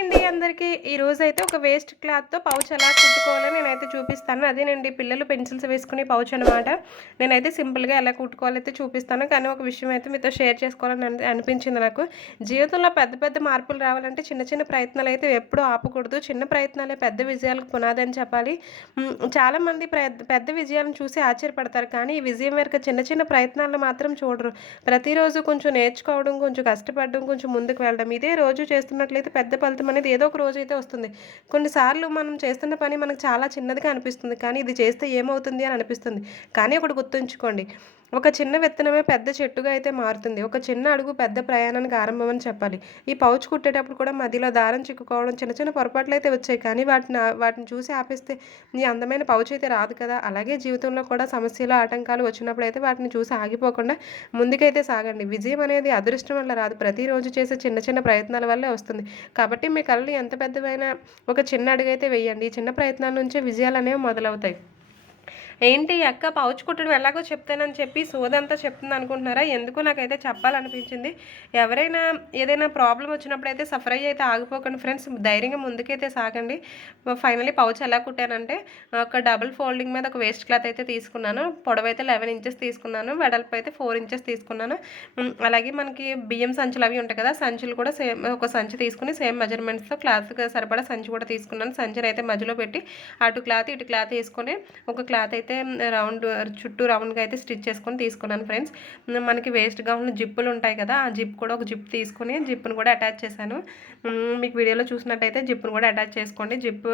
Hi అండి అందరికీ. ఈరోజైతే ఒక వేస్ట్ క్లాత్‌తో పౌచ్ ఎలా కుట్టుకోవాలో నేనైతే చూపిస్తాను. అదేనండి పిల్లలు పెన్సిల్స్ వేసుకునే పౌచ్ అనమాట. నేనైతే సింపుల్‌గా ఎలా కుట్టుకోవాలో అయితే చూపిస్తాను. కానీ ఒక విషయం అయితే మీతో షేర్ చేసుకోవాలని అనిపించింది నాకు. జీవితంలో పెద్ద పెద్ద మార్పులు రావాలంటే చిన్న చిన్న ప్రయత్నాలు అయితే ఎప్పుడూ ఆపకూడదు. చిన్న ప్రయత్నాలే పెద్ద విజయాలకు పునాది అని చెప్పాలి. చాలామంది పెద్ద విజయాలను చూసి ఆశ్చర్యపడతారు. కానీ ఈ విజయం వెనుక చిన్న చిన్న ప్రయత్నాలను మాత్రం చూడరు. ప్రతిరోజు కొంచెం నేర్చుకోవడం, కొంచెం కష్టపడడం, కొంచెం ముందుకు వెళ్ళడం ఇదే రోజు చేస్తున్నట్లయితే పెద్ద ఫలితం అనేది ఏదో ఒక రోజైతే వస్తుంది. కొన్నిసార్లు మనం చేస్తున్న పని మనకు చాలా చిన్నదిగా అనిపిస్తుంది. కానీ ఇది చేస్తే ఏమవుతుంది అని అనిపిస్తుంది. కానీ ఒకటి గుర్తుంచుకోండి. ఒక చిన్న విత్తనమే పెద్ద చెట్టుగా అయితే మారుతుంది. ఒక చిన్న అడుగు పెద్ద ప్రయాణానికి ఆరంభం అని చెప్పాలి. ఈ పౌచ్ కుట్టేటప్పుడు కూడా మధ్యలో దారం చిక్కుకోవడం చిన్న చిన్న పొరపాట్లయితే వచ్చాయి. కానీ వాటిని చూసి ఆపేస్తే ఈ అందమైన పౌచ్ అయితే రాదు కదా! అలాగే జీవితంలో కూడా సమస్యలు, ఆటంకాలు వచ్చినప్పుడైతే వాటిని చూసి ఆగిపోకుండా ముందుకైతే సాగండి. విజయం అనేది అదృష్టం వల్ల రాదు. ప్రతిరోజు చేసే చిన్న చిన్న ప్రయత్నాల వల్లే వస్తుంది. కాబట్టి మీ కలలు ఎంత పెద్దవైనా ఒక చిన్న అడుగైతే వేయండి. ఈ చిన్న ప్రయత్నాల నుంచే విజయాలనేవి మొదలవుతాయి. ఏంటి ఈ అక్క పౌచ్ కుట్టడం ఎలాగో చెప్తానని చెప్పి సోదంతా చెప్తుంది అనుకుంటున్నారా? ఎందుకో నాకైతే చెప్పాలనిపించింది. ఎవరైనా ఏదైనా ప్రాబ్లమ్ వచ్చినప్పుడైతే సఫర్ అయ్యి అయితే ఆగిపోకండి ఫ్రెండ్స్. ధైర్యంగా ముందుకైతే సాగండి. ఫైనల్లీ పౌచ్ ఎలా కుట్టానంటే ఒక డబుల్ ఫోల్డింగ్ మీద ఒక వేస్ట్ క్లాత్ అయితే తీసుకున్నాను. పొడవైతే 11 ఇంచెస్ తీసుకున్నాను. వెడల్పు అయితే 4 ఇంచెస్ తీసుకున్నాను. అలాగే మనకి బియ్యం సంచులు అవి ఉంటాయి కదా! సంచులు కూడా సేమ్ ఒక సంచి తీసుకుని సేమ్ మెజర్మెంట్స్‌తో క్లాత్‌కి సరిపడా సంచి కూడా తీసుకున్నాను. సంచిని అయితే మధ్యలో పెట్టి అటు క్లాత్ ఇటు క్లాత్ వేసుకొని ఒక క్లాత్ అయితే రౌండ్ చుట్టూ రౌండ్గా అయితే స్టిచ్ చేసుకొని తీసుకున్నాను ఫ్రెండ్స్. మనకి వేస్ట్గా ఉన్న జిప్పులు ఉంటాయి కదా! ఆ జిప్ కూడా ఒక జిప్ తీసుకొని జిప్ను కూడా అటాచ్ చేశాను. మీకు వీడియోలో చూసినట్టయితే జిప్ను కూడా అటాచ్ చేసుకోండి. జిప్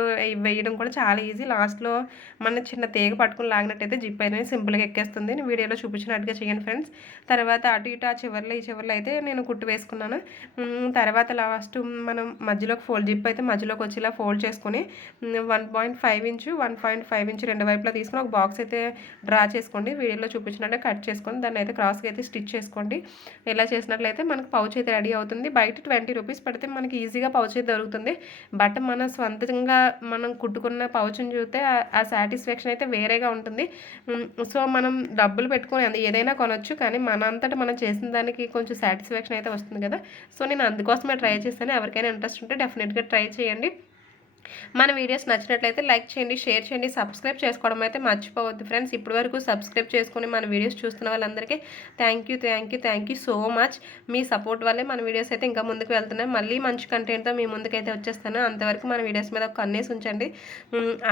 వేయడం కూడా చాలా ఈజీ. లాస్ట్లో మన చిన్న తీగ పట్టుకుని లాగినట్టయితే జిప్ అనేది సింపుల్గా ఎక్కేస్తుంది. నేను వీడియోలో చూపించినట్టుగా చేయండి ఫ్రెండ్స్. తర్వాత అటు ఇటు ఆ చివర్లో ఈ చివర్లో అయితే నేను కుట్టు వేసుకున్నాను. తర్వాత లాస్ట్ మనం మధ్యలోకి జిప్ అయితే మధ్యలోకి వచ్చి ఇలా ఫోల్డ్ చేసుకొని 1.5 ఇంచు 1.5 ఇంచు రెండు వైపులా తీసుకుని ఒక బాక్స్ అయితే డ్రా చేసుకోండి. వీడియోలో చూపించినట్టే కట్ చేసుకొని దాన్ని అయితే క్రాస్గా అయితే స్టిచ్ చేసుకోండి. ఇలా చేసినట్లయితే మనకు పౌచ్ అయితే రెడీ అవుతుంది. బయట 20 రూపీస్ పెడితే మనకి ఈజీగా పౌచ్ అయితే దొరుకుతుంది. బట్ మన స్వంతంగా మనం కుట్టుకున్న పౌచ్ని చూస్తే ఆ సాటిస్ఫాక్షన్ అయితే వేరేగా ఉంటుంది. సో మనం డబ్బులు పెట్టుకొని ఏదైనా కొనొచ్చు. కానీ మనంతటా మనం చేసిన దానికి కొంచెం సాటిస్ఫాక్షన్ అయితే వస్తుంది కదా! సో నేను అందుకోసమే ట్రై చేశాను. ఎవరికైనా ఇంట్రెస్ట్ ఉంటే డెఫినెట్గా ట్రై చేయండి. మన వీడియోస్ నచ్చినట్లయితే లైక్ చేయండి, షేర్ చేయండి, సబ్స్క్రైబ్ చేసుకోవడం అయితే మర్చిపోవద్దు ఫ్రెండ్స్. ఇప్పటివరకు సబ్స్క్రైబ్ చేసుకుని మన వీడియోస్ చూస్తున్న వాళ్ళందరికీ thank you so much. Me support వల్లే మన వీడియోస్ అయితే ఇంకా ముందుకు వెళ్తున్నాయి. మళ్ళీ మంచి కంటెంట్తో మీ ముందుకైతే వచ్చేస్తాను. అంతవరకు మన వీడియోస్ మీద ఒక కన్నేసి ఉంచండి.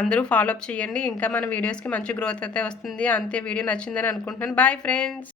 అందరూ ఫాలోఅప్ చేయండి. ఇంకా మన వీడియోస్కి మంచి గ్రోత్ అయితే వస్తుంది. అంతే వీడియో నచ్చిందని అనుకుంటున్నాను. Bye friends.